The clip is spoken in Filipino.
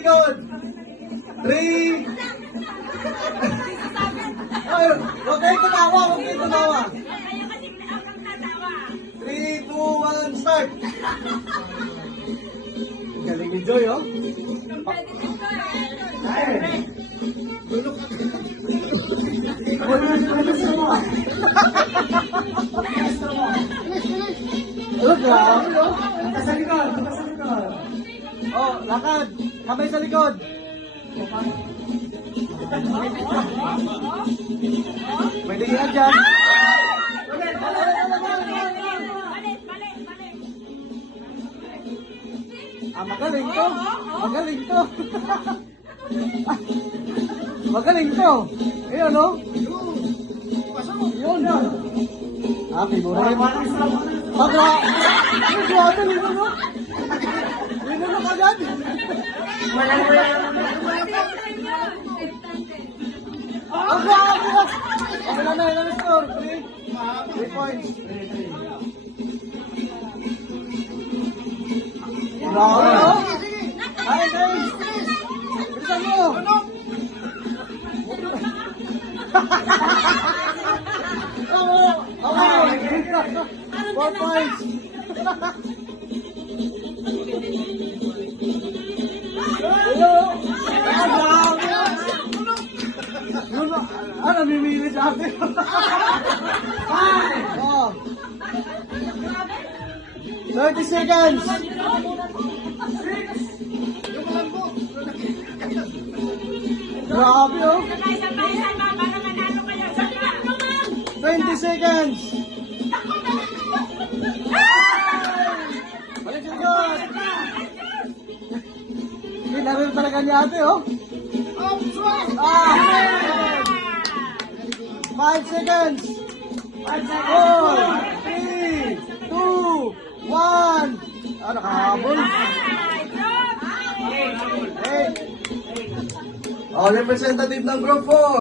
likod. 3. Ay, huwag kayong tumawa, huwag kayong tumawa. 3, 2, 1, start. Galing ni Joy, oh. Ay. Oh, grabe, oh. Sa likod, sa likod. Oh, lakad. Kamay sa likod. Pwede yan dyan. Ah, magaling to. Magaling to. Magaling to. Ayun, no? Yun. Ah, figura yun. Pagka. Grabe, linuno. Linuno ka dyan. Ang grabe. Okay na, ilan ang score? 3 points. Grabe, no? Ay, guys. Bilisan mo. Okay. 4 points. Hello. Ah, namimili sa akin. Oh. 30 seconds. Grabe, oh. 20 seconds. Balik sa likod. Hindi, naroon talaga ni ate, oh. 5 seconds. 4, 3, 2, 1. Ah, nakahabol. 8. Oh, representative ng group 4.